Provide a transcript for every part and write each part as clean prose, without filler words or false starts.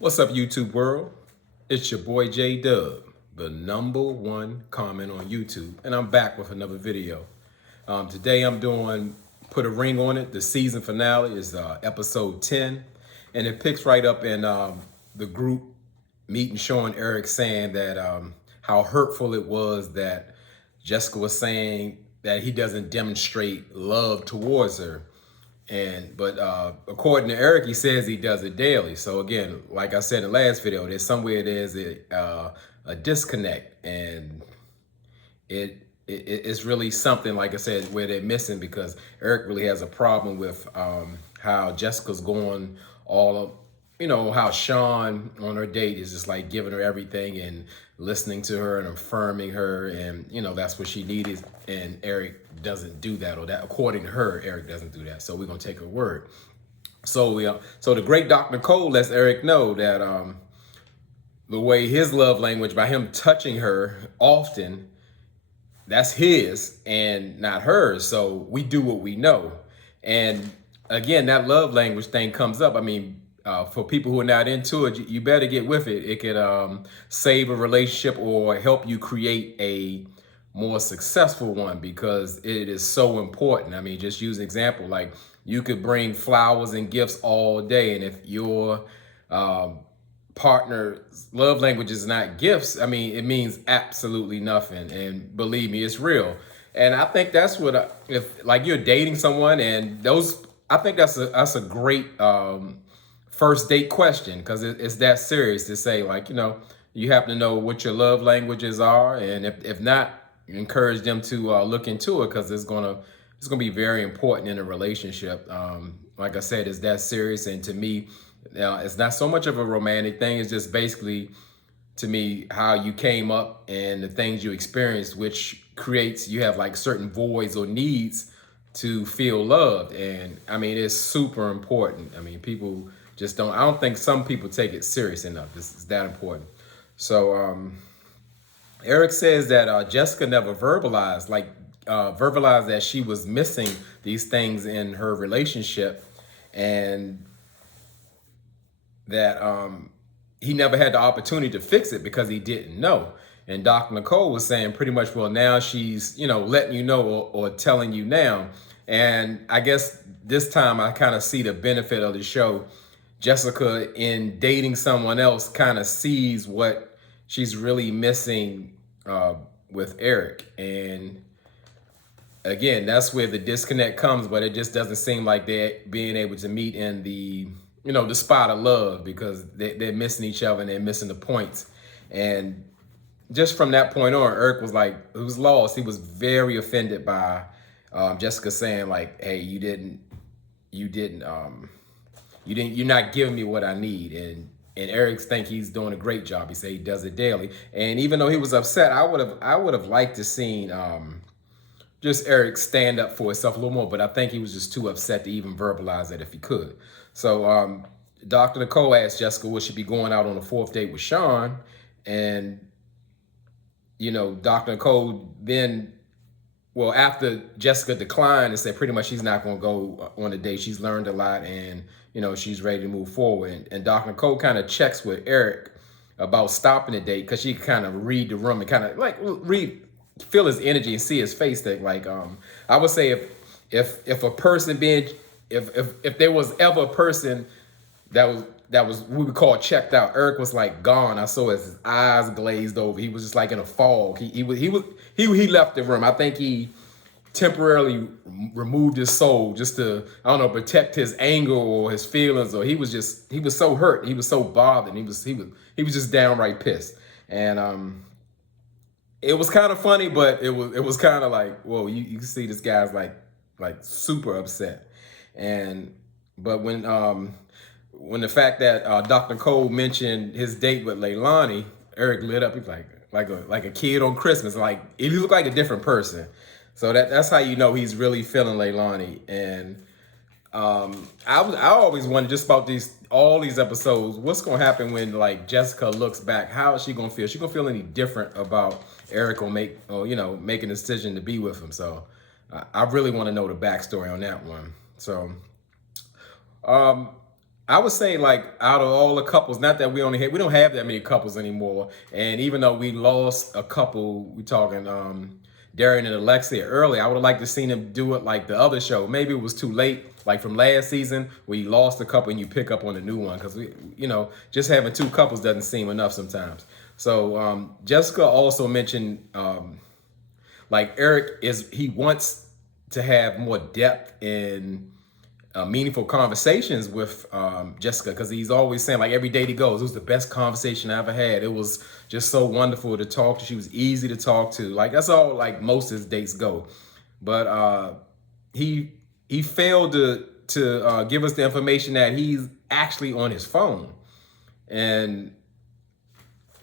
What's up, YouTube world? It's your boy J Dub, the #1 comment on YouTube, and I'm back with another video. Today I'm doing Put a Ring on It. The season finale is episode 10, and it picks right up in the group meeting Sean Eric saying that how hurtful it was that Jessica was saying that he doesn't demonstrate love towards her. But according to Eric, he says he does it daily. So again, like I said in the last video, there's somewhere there's a disconnect, and it's really something, like I said, where they're missing, because Eric really has a problem with how Jessica's going all of, how Sean on her date is just like giving her everything and listening to her and affirming her, and that's what she needed, and Eric doesn't do that, or that according to her, Eric doesn't do that. So we're gonna take her word. So the great Dr. Cole lets Eric know that the way his love language, by him touching her often, that's his and not hers. So we do what we know. And again, that love language thing comes up. I mean, for people who are not into it, you better get with it. It could save a relationship or help you create a more successful one, because it is so important. I mean, just use an example, like you could bring flowers and gifts all day, and if your partner's love language is not gifts, I mean, it means absolutely nothing. And believe me, it's real. And I think that's what if like you're dating someone, and those, I think that's a great first date question, because it's that serious to say, like, you have to know what your love languages are, and if not, encourage them to look into it, because it's gonna be very important in a relationship. Like I said, it's that serious, and to me, it's not so much of a romantic thing. It's just basically, to me, how you came up and the things you experienced, which creates, you have like certain voids or needs to feel loved. And I mean, it's super important. I mean, people just don't, I don't think some people take it serious enough. It's that important. So Eric says that Jessica never verbalized that she was missing these things in her relationship, and that he never had the opportunity to fix it because he didn't know. And Dr. Nicole was saying pretty much, well, now she's, letting you know, or telling you now. And I guess this time I kind of see the benefit of the show. Jessica, in dating someone else, kind of sees what she's really missing with Eric. And again, that's where the disconnect comes, but it just doesn't seem like they're being able to meet in the spot of love, because they're missing each other and they're missing the points. And just from that point on, Eric was like, he was lost. He was very offended by Jessica saying like, hey, you're not giving me what I need. And Eric think he's doing a great job. He said he does it daily. And even though he was upset, I would have liked to seen just Eric stand up for himself a little more, but I think he was just too upset to even verbalize it if he could. So Dr. Nicole asked Jessica, would she be going out on a fourth date with Sean? And, Dr. Nicole then, well, after Jessica declined and said pretty much she's not going to go on a date, she's learned a lot, and, she's ready to move forward. And Dr. Nicole kind of checks with Eric about stopping the date, because she can kind of read the room and kind of like feel his energy and see his face. That like I would say, if a person being, if there was ever a person that was what we call checked out, Eric was like gone. I saw his eyes glazed over. He was just like in a fog. He left the room. I think he temporarily removed his soul just to, I don't know, protect his anger or his feelings, or he was so hurt. He was so bothered. He was just downright pissed. And it was kind of funny, but it was kind of like, whoa, you can see this guy's like super upset. But when the fact that Dr. Cole mentioned his date with Leilani, Eric lit up. He's like a kid on Christmas. Like, he looked like a different person. So that's how you know he's really feeling Leilani. And I always wondered just about all these episodes, what's gonna happen when like Jessica looks back? How is she gonna feel? Is she gonna feel any different about Eric making a decision to be with him? So I really want to know the backstory on that one. So I would say like out of all the couples, not that we don't have that many couples anymore. And even though we lost a couple, we talking Darian and Alexia early, I would have liked to seen them do it like the other show. Maybe it was too late, like from last season where you lost a couple and you pick up on a new one. Because we, just having two couples doesn't seem enough sometimes. So Jessica also mentioned like he wants to have more depth in meaningful conversations with Jessica, because he's always saying like every date he goes, it was the best conversation I ever had. It was just so wonderful to talk to. She was easy to talk to. Like that's all like most of his dates go. But he failed to give us the information that he's actually on his phone, and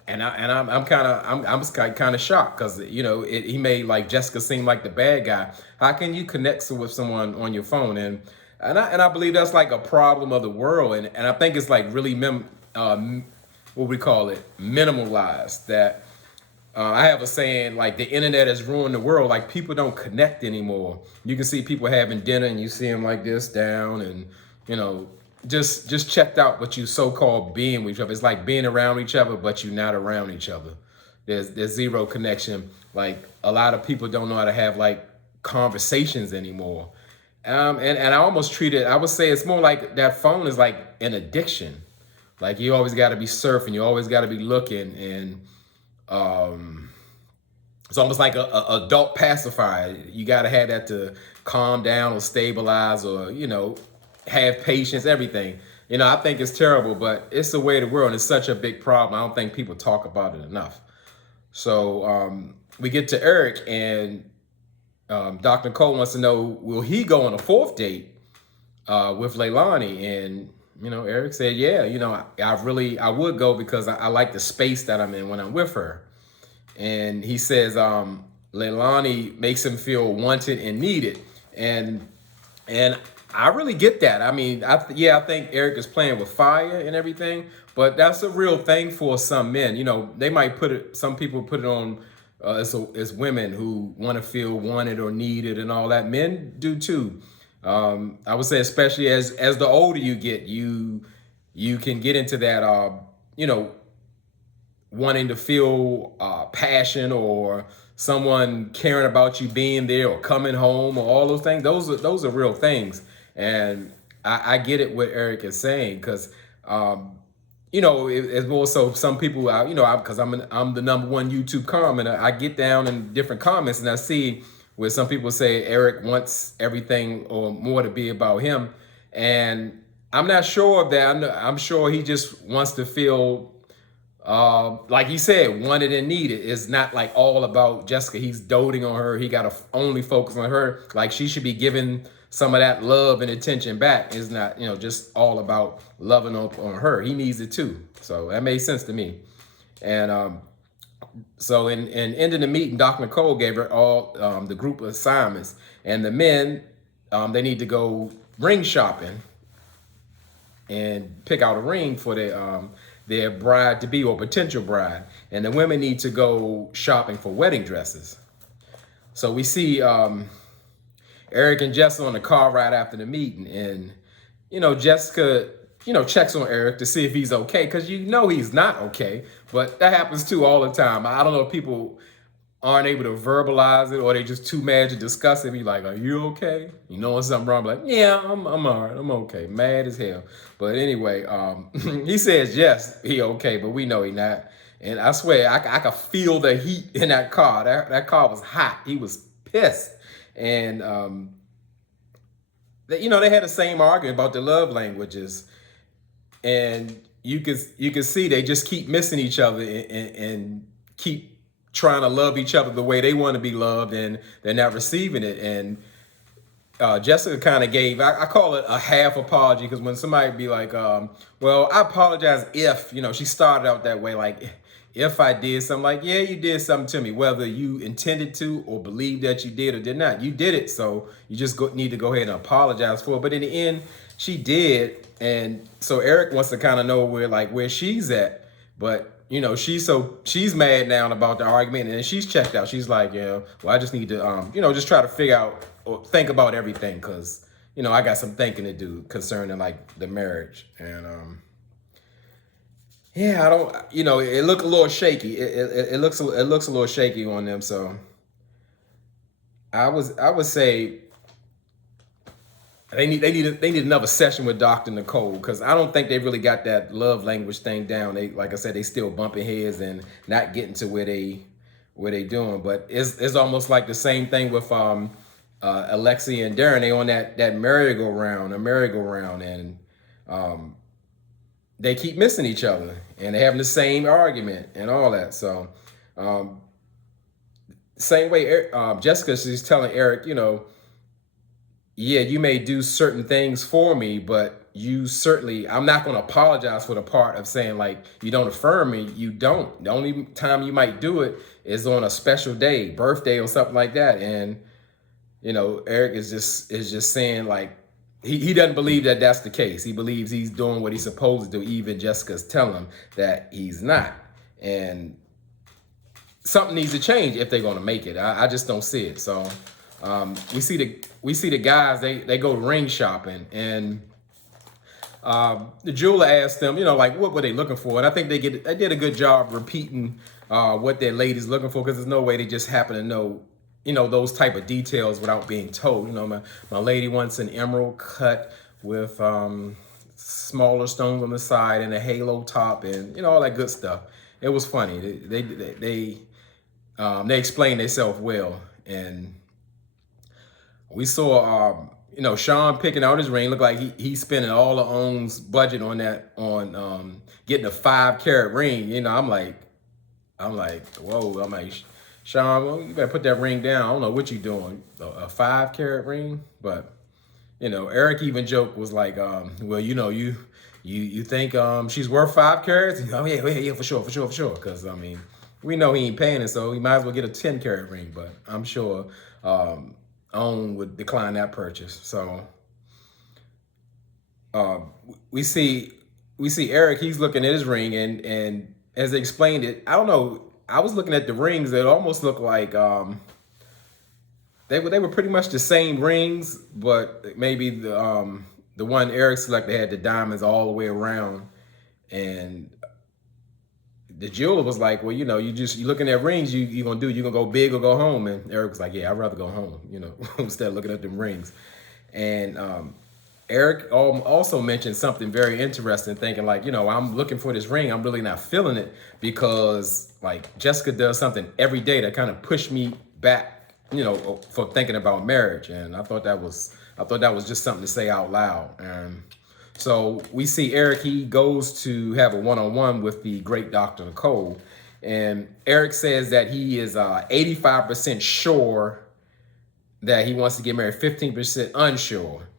I'm kind of shocked because he made like Jessica seem like the bad guy. How can you connect with someone on your phone? And I believe that's like a problem of the world, and I think it's like really what we call it, minimalized. That I have a saying like the internet has ruined the world. Like people don't connect anymore. You can see people having dinner and you see them like this down and just checked out, but you so-called being with each other. It's like being around each other, but you're not around each other. There's zero connection. Like a lot of people don't know how to have like conversations anymore. And I almost treat it, I would say it's more like that phone is like an addiction. Like you always got to be surfing, you always got to be looking, and it's almost like a adult pacifier. You got to have that to calm down or stabilize or have patience, everything. I think it's terrible, but it's the way of the world. And it's such a big problem. I don't think people talk about it enough. So we get to Eric, and Dr. Cole wants to know, will he go on a fourth date with Leilani? And Eric said, yeah, I would go because I like the space that I'm in when I'm with her. And he says Leilani makes him feel wanted and needed, and I really get that. I mean, I think Eric is playing with fire and everything, but that's a real thing for some men. They might some people put it on as women who want to feel wanted or needed and all that. Men do too. I would say, especially as the older you get, you can get into that, wanting to feel passion or someone caring about you being there or coming home or all those things. Those are real things. And I get it what Eric is saying, because it's more so some people, because I'm the #1 YouTube comment. I get down in different comments and I see where some people say Eric wants everything or more to be about him, and I'm not sure of that. I'm sure he just wants to feel like he said, wanted and needed. It's not like all about Jessica. He's doting on her. He got to only focus on her. Like she should be given some of that love and attention back. It's not, just all about loving on her. He needs it too. So that made sense to me. And so in ending the meeting, Dr. Nicole gave her all the group assignments, and the men, they need to go ring shopping and pick out a ring for their bride to be or potential bride, and the women need to go shopping for wedding dresses. So we see Eric and Jessica on the car ride after the meeting, and Jessica checks on Eric to see if he's okay, because he's not okay, but that happens too all the time. I don't know if people aren't able to verbalize it or they just too mad to discuss it. Be like, are you okay? When something wrong, like, yeah, I'm all right, I'm okay, mad as hell. But anyway, he says yes, he okay, but we know he not. And I swear, I could feel the heat in that car. That car was hot. He was pissed. And they had the same argument about the love languages, and you can see they just keep missing each other and keep trying to love each other the way they want to be loved, and they're not receiving it. And Jessica kind of gave, I call it a half apology, because when somebody be like, well, I apologize if, she started out that way, like, if I did something, like, yeah, you did something to me, whether you intended to or believe that you did or did not. You did it, so you just need to go ahead and apologize for it. But in the end, she did, and so Eric wants to kind of know where she's at. But she's mad now about the argument, and she's checked out. She's like, yeah, well, I just need to just try to figure out or think about everything, because I got some thinking to do concerning like the marriage. And yeah, I don't, it looked a little shaky. It looks a little shaky on them. So I would say they need another session with Dr. Nicole, because I don't think they really got that love language thing down. They, like I said, they still bumping heads and not getting to where they doing. But it's almost like the same thing with Alexia and Darren. They on that merry-go-round, and they keep missing each other, and they having the same argument and all that. So same way, Jessica, she's telling Eric, yeah, you may do certain things for me, but I'm not going to apologize for the part of saying like you don't affirm me. You don't. The only time you might do it is on a special day, birthday or something like that. And Eric is just saying like he doesn't believe that that's the case. He believes he's doing what he's supposed to do. Even Jessica's telling him that he's not, and something needs to change if they're going to make it. I just don't see it. So we see the guys, they go ring shopping, and the jeweler asked them, like what were they looking for, and I think they did a good job repeating what their lady's looking for, because there's no way they just happen to know those type of details without being told. My lady wants an emerald cut with smaller stones on the side and a halo top, and all that good stuff. It was funny. They explained themselves well, and we saw Sean picking out his ring. Looked like he's spending all of OWN's budget on getting a 5-carat ring. I'm like, whoa. I'm like, Sean, well, you better put that ring down. I don't know what you're doing, a 5-carat ring. But Eric even joked, was like, well, you think she's worth 5 carats? Oh yeah, for sure. Because we know he ain't paying it, so he might as well get a 10-carat ring. But I'm sure OWN would decline that purchase. So we see Eric. He's looking at his ring, and as they explained it, I don't know. I was looking at the rings. It almost looked like they were pretty much the same rings, but maybe the one Eric selected had the diamonds all the way around, and the jeweler was like, well, you looking at rings, you gonna go big or go home? And Eric was like, yeah, I'd rather go home, instead of looking at them rings. And Eric also mentioned something very interesting, thinking like, I'm looking for this ring, I'm really not feeling it, because like Jessica does something every day that kind of pushed me back, for thinking about marriage. And I thought that was just something to say out loud. And so we see Eric, he goes to have a one-on-one with the great Dr. Nicole. And Eric says that he is 85% sure that he wants to get married, 15% unsure.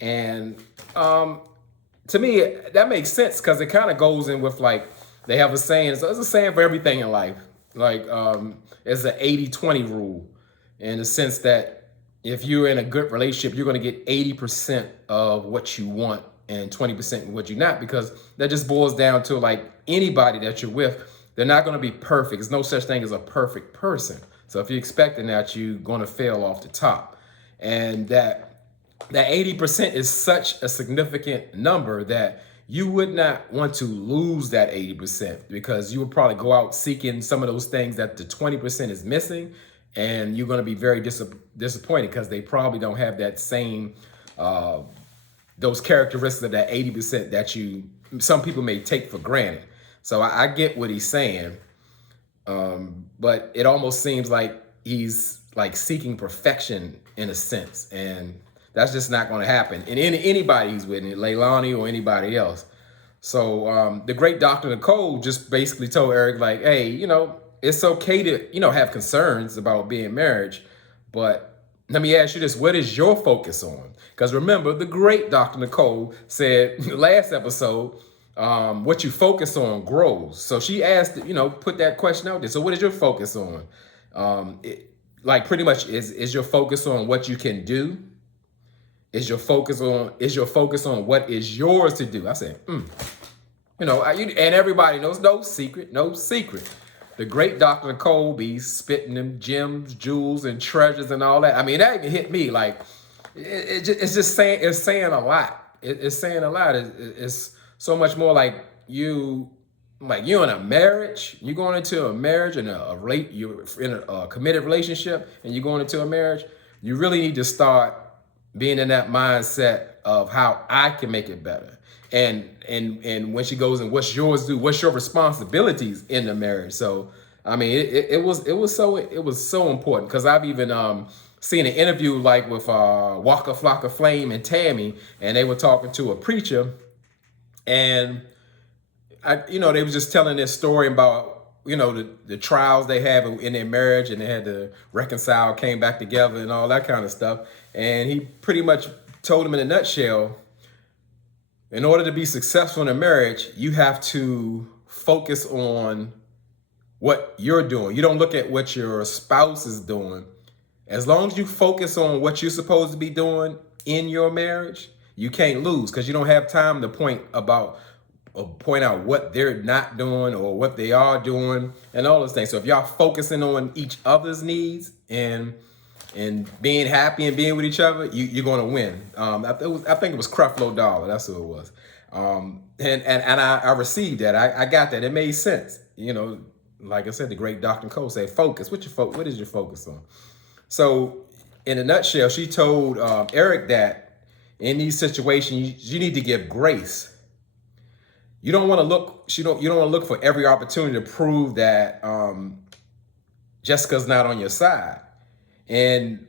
And to me, that makes sense, because it kind of goes in with like, they have a saying, so it's a saying for everything in life. Like it's an 80-20 rule, in the sense that if you're in a good relationship, you're going to get 80% of what you want and 20% what you're not, because that just boils down to like anybody that you're with, they're not going to be perfect. There's no such thing as a perfect person. So if you're expecting that, you're going to fail off the top. And that 80% is such a significant number that you would not want to lose that 80, because you would probably go out seeking some of those things that the 20% is missing, and you're going to be very disappointed, because they probably don't have that same those characteristics of that 80% that some people may take for granted. So I get what he's saying, but it almost seems like he's like seeking perfection in a sense, and that's just not going to happen in anybody he's with, Leilani or anybody else. So the great Dr. Nicole just basically told Eric like, hey, it's okay to have concerns about being married, but let me ask you this: what is your focus on? Because remember, the great Dr. Nicole said last episode, what you focus on grows. So she asked, put that question out there. So what is your focus on? Pretty much is your focus on what you can do? Is your focus on what is yours to do? I said, and everybody knows, no secret. The great Dr. Nicole be spitting them gems, jewels, and treasures and all that. I mean, that even hit me like, It's just saying, it's saying a lot. It's saying a lot. It's so much more like you're in a marriage. You're going into a marriage and you're in a committed relationship, and you're going into a marriage. You really need to start being in that mindset of how I can make it better. And when she goes and what's yours do, what's your responsibilities in the marriage. So I mean, it was so important because I've even seen an interview like with Waka Flocka Flame and Tammy, and they were talking to a preacher, and they was just telling this story about the trials they have in their marriage, and they had to reconcile, came back together, and all that kind of stuff. And he pretty much told them in a nutshell, in order to be successful in a marriage, you have to focus on what you're doing. You don't look at what your spouse is doing. As long as you focus on what you're supposed to be doing in your marriage, you can't lose, because you don't have time to point out what they're not doing or what they are doing and all those things. So if y'all focusing on each other's needs and being happy and being with each other, you're going to win. I think it was Creflo Dollar. That's who it was. And I received that. I got that. It made sense. Like I said, the great Dr. Cole said, focus. What is your focus on? So in a nutshell, she told Eric that in these situations, you need to give grace. You don't want to look. You don't want to look for every opportunity to prove that Jessica's not on your side. And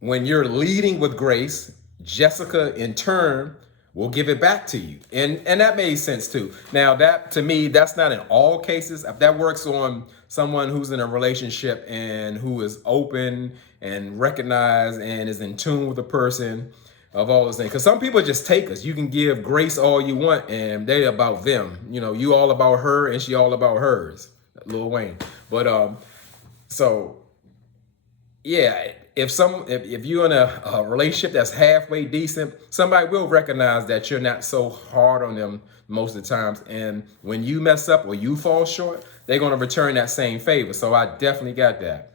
when you're leading with grace, Jessica in turn will give it back to you. And that made sense too. Now that, to me, that's not in all cases. If that works on someone who's in a relationship and who is open and recognized and is in tune with the person of all those things. Because some people just take us. You can give grace all you want and they about them. You all about her and she all about hers. Lil Wayne. But so yeah, if you're in a relationship that's halfway decent, somebody will recognize that you're not so hard on them most of the times. And when you mess up or you fall short, they're going to return that same favor. So I definitely got that.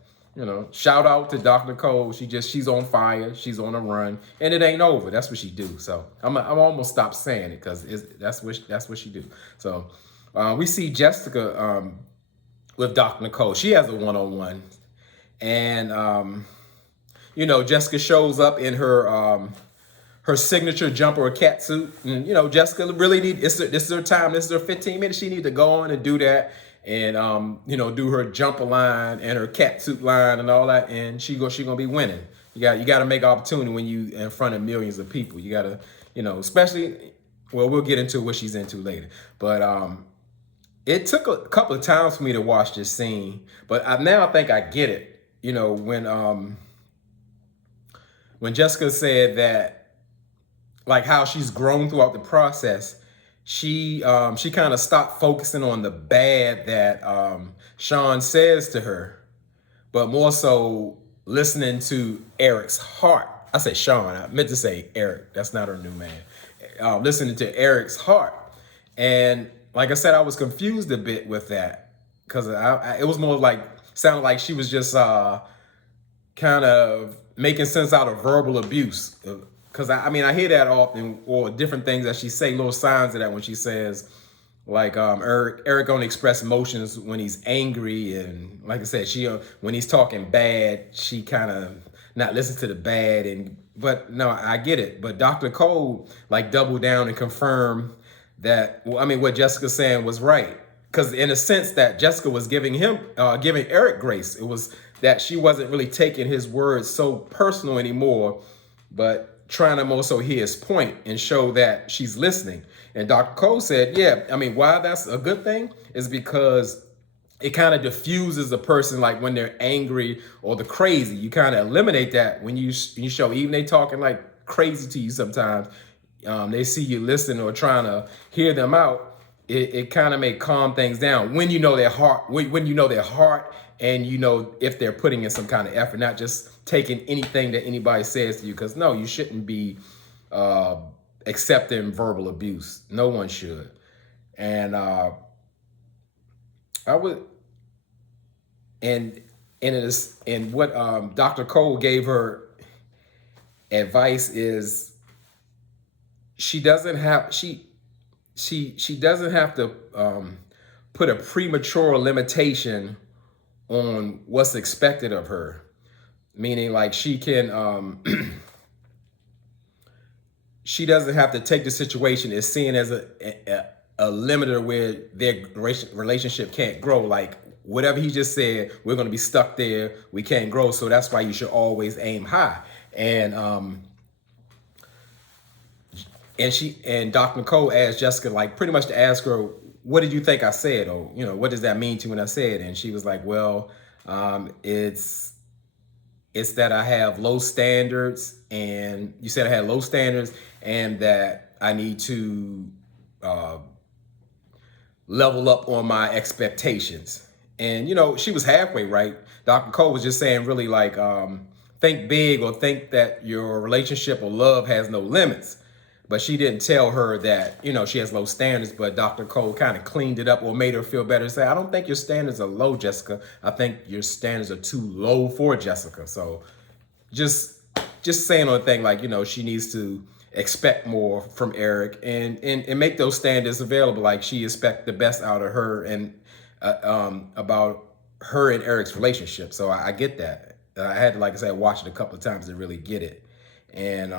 Shout out to Dr. Cole. She's on fire. She's on a run, and it ain't over. That's what she do. So I'm almost stop saying it because that's what she do. So we see Jessica with Dr. Nicole. She has a one-on-one. And Jessica shows up in her signature jumper or cat suit, and Jessica really this is her time. This is her 15 minutes. She need to go on and do that, and do her jumper line and her cat suit line and all that, and she gonna be winning. You got to make opportunity when you in front of millions of people. You got to especially, well, we'll get into what she's into later, but it took a couple of times for me to watch this scene, but now I think I get it. When Jessica said that, like how she's grown throughout the process, she kind of stopped focusing on the bad that Sean says to her, but more so listening to Eric's heart. I said Sean, I meant to say Eric. That's not her new man. Listening to Eric's heart. And like I said, I was confused a bit with that because it was more like, sounded like she was just kind of making sense out of verbal abuse. Because I hear that often, or different things that she say, little signs of that when she says, like Eric only express emotions when he's angry, and like I said, she when he's talking bad, she kind of not listen to the bad. But no, I get it. But Dr. Cole like doubled down and confirmed that what Jessica's saying was right. Because in a sense that Jessica was giving Eric grace. It was that she wasn't really taking his words so personal anymore, but trying to more so hear his point and show that she's listening. And Dr. Cole said, yeah, why that's a good thing is because it kind of diffuses the person, like when they're angry or the crazy. You kind of eliminate that when you show, even they talking like crazy to you sometimes, they see you listening or trying to hear them out. It kind of may calm things down when you know their heart, when you know their heart, and if they're putting in some kind of effort, not just taking anything that anybody says to you. Because no, you shouldn't be accepting verbal abuse. No one should. And I would, and what Dr. Cole gave her advice is she doesn't have she doesn't have to put a premature limitation on what's expected of her. Meaning, like she can she doesn't have to take the situation as seen as a limiter where their relationship can't grow. Like whatever he just said, we're going to be stuck there. We can't grow. So that's why you should always aim high. And she and Dr. Nicole asked Jessica, like pretty much to ask her, what did you think I said? Or, you know, what does that mean to you when I said? And she was like, well, it's that I have low standards, and you said I had low standards, and that I need to level up on my expectations. And, you know, she was halfway right. Dr. Cole was just saying really like, think big or think that your relationship or love has no limits. But she didn't tell her that, you know, she has low standards, but Dr. Cole kind of cleaned it up or made her feel better. Say, I don't think your standards are low, Jessica. I think your standards are too low for Jessica. So just saying on a thing like, you know, she needs to expect more from Eric and make those standards available. Like she expect the best out of her and about her and Eric's relationship. So I get that. I had to, like I said, watch it a couple of times to really get it. And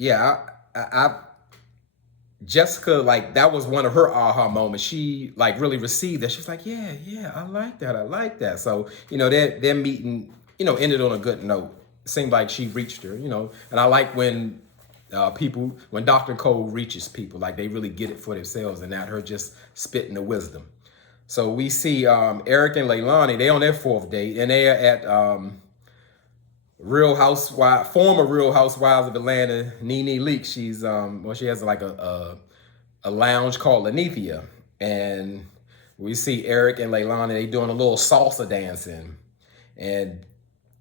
yeah, I Jessica, like that was one of her aha moments. She like really received that. She was like, yeah, I like that. I like that. So, you know, their meeting, you know, ended on a good note. It seemed like she reached her, you know, and I like when when Dr. Cole reaches people, like they really get it for themselves and not her just spitting the wisdom. So we see Eric and Leilani, they on their fourth date, and they are at former Real Housewives of Atlanta, Nene Leakes. She's well, she has like a lounge called Lanithia, and we see Eric and Leilani. They doing a little salsa dancing, and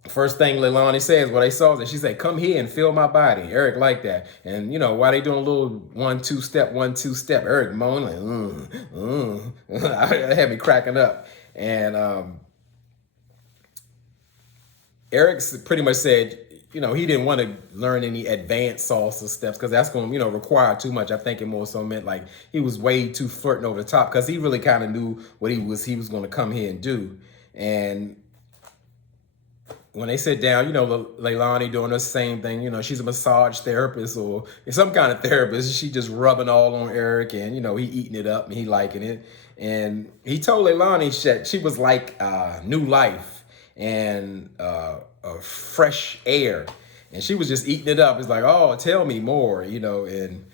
first thing Leilani says, what they saw is that she said, "Come here and feel my body." Eric liked that, and you know why they doing a little 1-2 step, 1-2 step. Eric moaning, that had me cracking up, and Eric pretty much said, you know, he didn't want to learn any advanced salsa steps because that's going to, you know, require too much. I think it more so meant like he was way too flirting over the top because he really kind of knew what he was going to come here and do. And when they sit down, you know, Leilani doing the same thing. You know, she's a massage therapist or some kind of therapist. She just rubbing all on Eric, and you know, he eating it up and he liking it. And he told Leilani that she was like new life and fresh air, and she was just eating it up. It's like, oh, tell me more, you know. And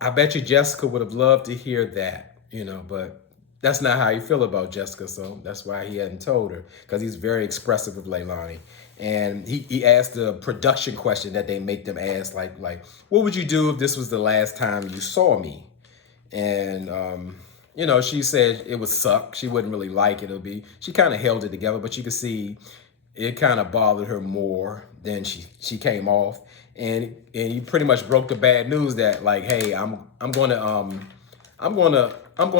I bet you Jessica would have loved to hear that, you know, but that's not how you feel about Jessica, so that's why he hadn't told her, because he's very expressive of Leilani. And he asked the production question that they make them ask, like, what would you do if this was the last time you saw me? And you know, she said it would suck. She wouldn't really like it. She kind of held it together, but you could see it kind of bothered her more than she came off. And he pretty much broke the bad news that like, hey, I'm gonna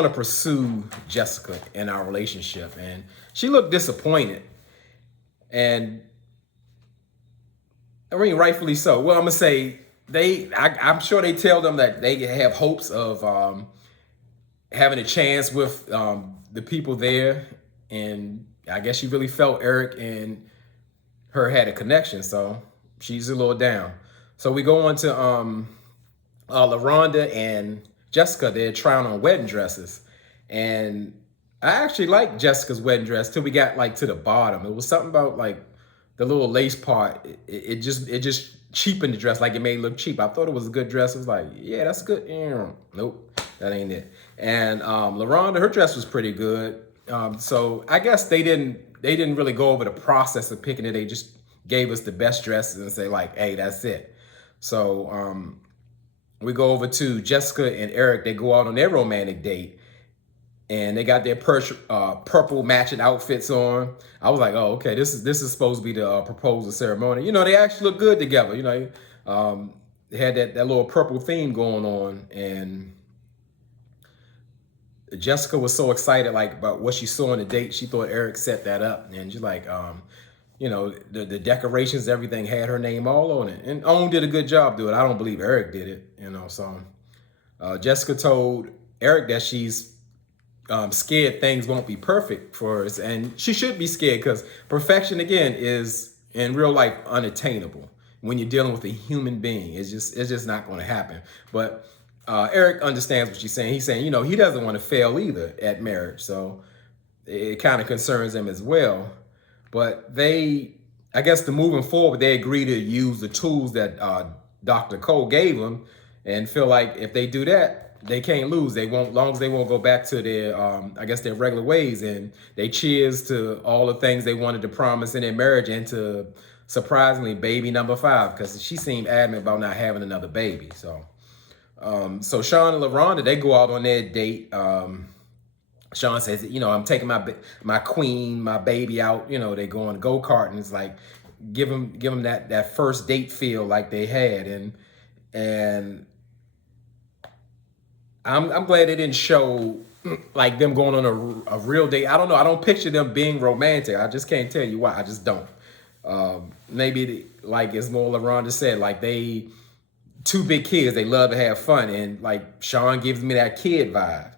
pursue Jessica in our relationship. And she looked disappointed. And I mean, rightfully so. Well, I'm gonna say I'm sure they tell them that they have hopes of having a chance with the people there, and I guess she really felt Eric and her had a connection, so she's a little down. So we go on to LaRonda and Jessica. They're trying on wedding dresses, and I actually liked Jessica's wedding dress till we got like to the bottom. It was something about like the little lace part. It just cheapened the dress, like it made it look cheap. I thought it was a good dress. It was like, yeah, that's good. Nope, that ain't it. And LaRonda, her dress was pretty good. So I guess they didn't really go over the process of picking it. They just gave us the best dresses and say like, hey, that's it. So we go over to Jessica and Eric. They go out on their romantic date, and they got their purple matching outfits on. I was like, oh, okay, this is supposed to be the proposal ceremony. You know, they actually look good together. You know, they had that little purple theme going on, and Jessica was so excited like about what she saw on the date. She thought Eric set that up, and she's like, the decorations, everything had her name all on it, and Owen did a good job doing it. I don't believe Eric did it, So Jessica told Eric that she's scared things won't be perfect for us, and she should be scared because perfection again is in real life unattainable. When you're dealing with a human being, it's just not going to happen. But Eric understands what she's saying. He's saying, he doesn't want to fail either at marriage, so it kind of concerns him as well. But I guess, the moving forward, they agree to use the tools that Dr. Cole gave them, and feel like if they do that, they can't lose. They won't, long as they won't go back to their, their regular ways. And they cheers to all the things they wanted to promise in their marriage, and to surprisingly baby number 5, because she seemed adamant about not having another baby. So Sean and LaRonda, they go out on their date. Sean says, I'm taking my queen, my baby out. They go on a go-kart, and it's like give them that first date feel like they had, and I'm glad they didn't show like them going on a real date. I don't know. I don't picture them being romantic. I just can't tell you why. I just don't. Maybe like as more LaRonda said, like they 2 big kids. They love to have fun, and like Sean gives me that kid vibe.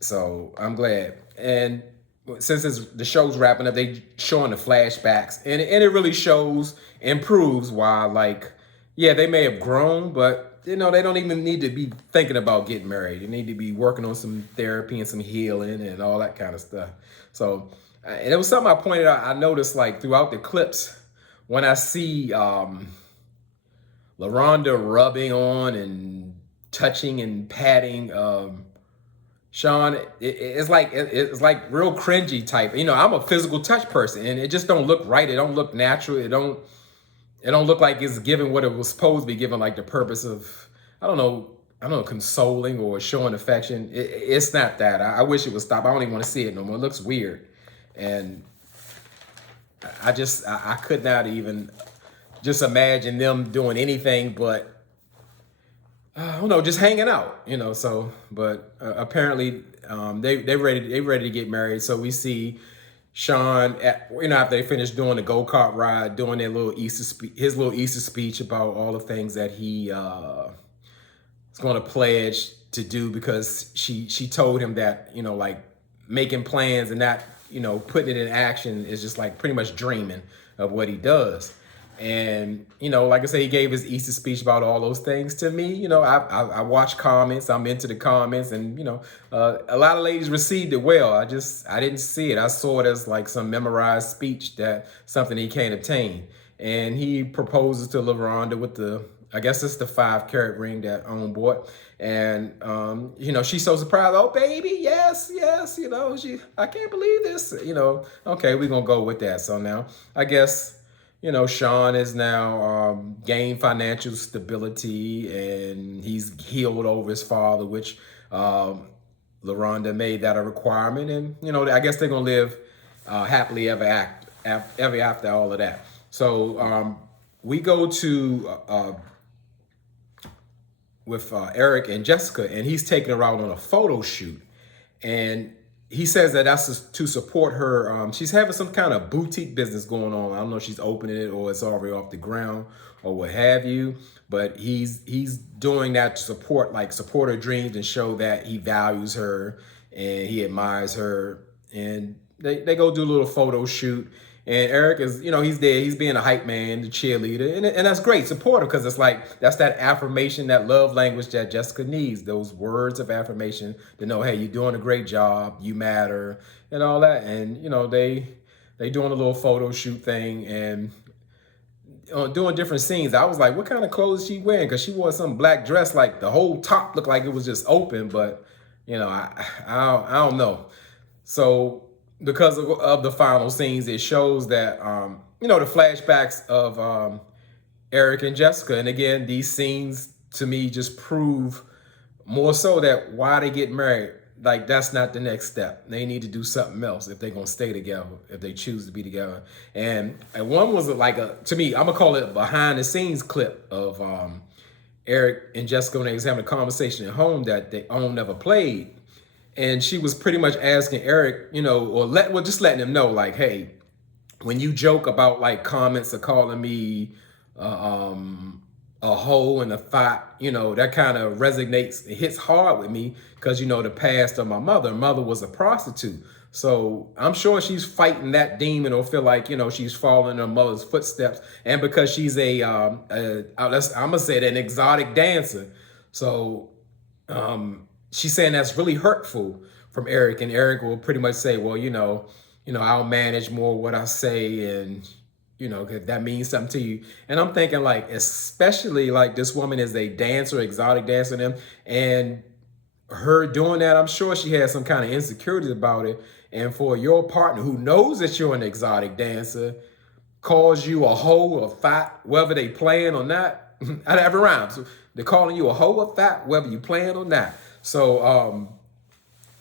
So I'm glad. And since the show's wrapping up, they showing the flashbacks, and it really shows and proves why, like, yeah, they may have grown, but they don't even need to be thinking about getting married. They need to be working on some therapy and some healing and all that kind of stuff. So, and it was something I pointed out. I noticed like throughout the clips, when I see LaRonda rubbing on and touching and patting Sean, it's like real cringy type. I'm a physical touch person, and it just don't look right. It don't look natural. It don't look like it's given what it was supposed to be given, like the purpose of, I don't know, consoling or showing affection. It's not that. I wish it would stop. I don't even want to see it no more. It looks weird. And I could not even just imagine them doing anything but, I don't know, just hanging out, So, but apparently, they ready to get married. So we see Sean, after they finish doing the go-kart ride, doing their little his little Easter speech about all the things that he is going to pledge to do, because she told him that like making plans and not putting it in action is just like pretty much dreaming of what he does. And like I said, he gave his Easter speech about all those things to me. I watch comments. I'm into the comments, and a lot of ladies received it well. I didn't see it. I saw it as like some memorized speech, that something he can't obtain. And he proposes to LaRonda with I guess it's the 5-carat ring that Owen bought. And she's so surprised. Oh baby, yes. I can't believe this. Okay, we're gonna go with that. So now I guess Sean is now gained financial stability, and he's healed over his father, which LaRonda made that a requirement. And, I guess they're going to live happily ever after all of that. So we go to with Eric and Jessica, and he's taking her out on a photo shoot. And he says that that's to support her. She's having some kind of boutique business going on. I don't know if she's opening it or it's already off the ground or what have you. But he's doing that to support her dreams and show that he values her and he admires her. And they go do a little photo shoot. And Eric is, he's there. He's being a hype man, the cheerleader. And that's great. Supportive, because it's like, that's that affirmation, that love language that Jessica needs. Those words of affirmation to know, hey, you're doing a great job. You matter and all that. And, they doing a little photo shoot thing and doing different scenes. I was like, what kind of clothes is she wearing? Because she wore some black dress, like the whole top looked like it was just open. But, I don't know. So, because of the final scenes, it shows that, the flashbacks of Eric and Jessica. And again, these scenes to me just prove more so that why they get married, like that's not the next step. They need to do something else if they're going to stay together, if they choose to be together. And one was to me, I'm going to call it a behind the scenes clip of Eric and Jessica when they was having a conversation at home that they own never played. And she was pretty much asking Eric, or just letting him know, like, hey, when you joke about like comments of calling me a hoe and a thought, that kind of resonates, it hits hard with me because, the past of my mother. Mother was a prostitute. So I'm sure she's fighting that demon or feel like, she's following in her mother's footsteps. And because she's I'm going to say that, an exotic dancer. So she's saying that's really hurtful from Eric. And Eric will pretty much say, well, I'll manage more what I say, and if that means something to you. And I'm thinking, like, especially like this woman is a dancer, exotic dancer, and her doing that, I'm sure she has some kind of insecurities about it. And for your partner who knows that you're an exotic dancer, calls you a hoe or fat, whether they playing or not, at every round. So they're calling you a hoe or fat, whether you playing or not. So,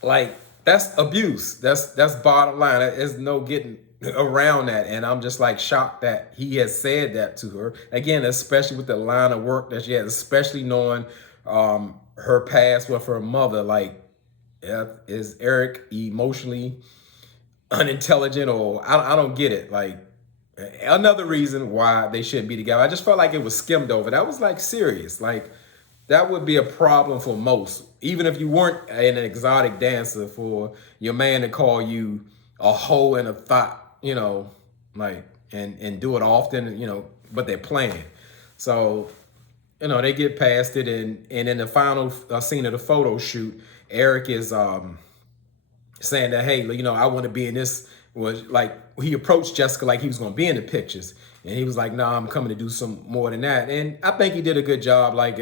like, that's abuse. That's bottom line. There's no getting around that. And I'm just like shocked that he has said that to her. Again, especially with the line of work that she has, especially knowing her past with her mother. Like, is Eric emotionally unintelligent, or I don't get it. Like, another reason why they shouldn't be together. I just felt like it was skimmed over. That was like serious. Like, that would be a problem for most. Even if you weren't an exotic dancer, for your man to call you a hoe and a thought, like, and do it often, but they're playing. So, they get past it. And in the final scene of the photo shoot, Eric is saying that, hey, I want to be in this. Was like, he approached Jessica like he was going to be in the pictures. And he was like, nah, I'm coming to do some more than that. And I think he did a good job, like,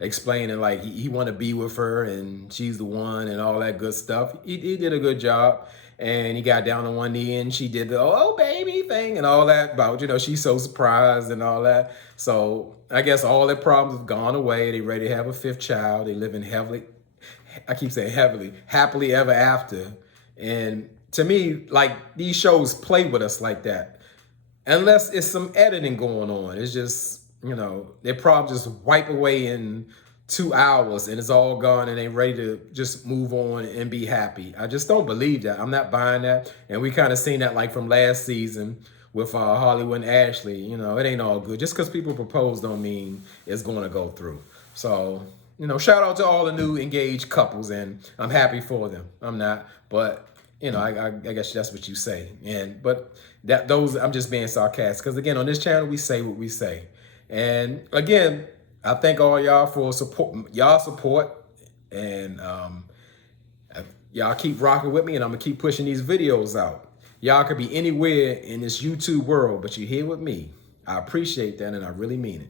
explaining, like, he want to be with her and she's the one and all that good stuff. He did a good job. And he got down on one knee and she did the, oh, baby thing and all that about, she's so surprised and all that. So I guess all their problems have gone away. They ready to have a fifth child. They live in happily ever after. And to me, like, these shows play with us like that. Unless it's some editing going on. It's just, they probably just wipe away in 2 hours and it's all gone and they ready to just move on and be happy. I just don't believe that. I'm not buying that. And we kind of seen that, like, from last season with Hollywood and Ashley. It ain't all good. Just because people propose don't mean it's going to go through. So, shout out to all the new engaged couples, and I'm happy for them. I'm not, but I guess that's what you say. But I'm just being sarcastic, because again, on this channel we say what we say. And again, I thank all y'all for support, and y'all keep rocking with me, and I'm gonna keep pushing these videos out. Y'all could be anywhere in this YouTube world, but you're here with me. I appreciate that, and I really mean it.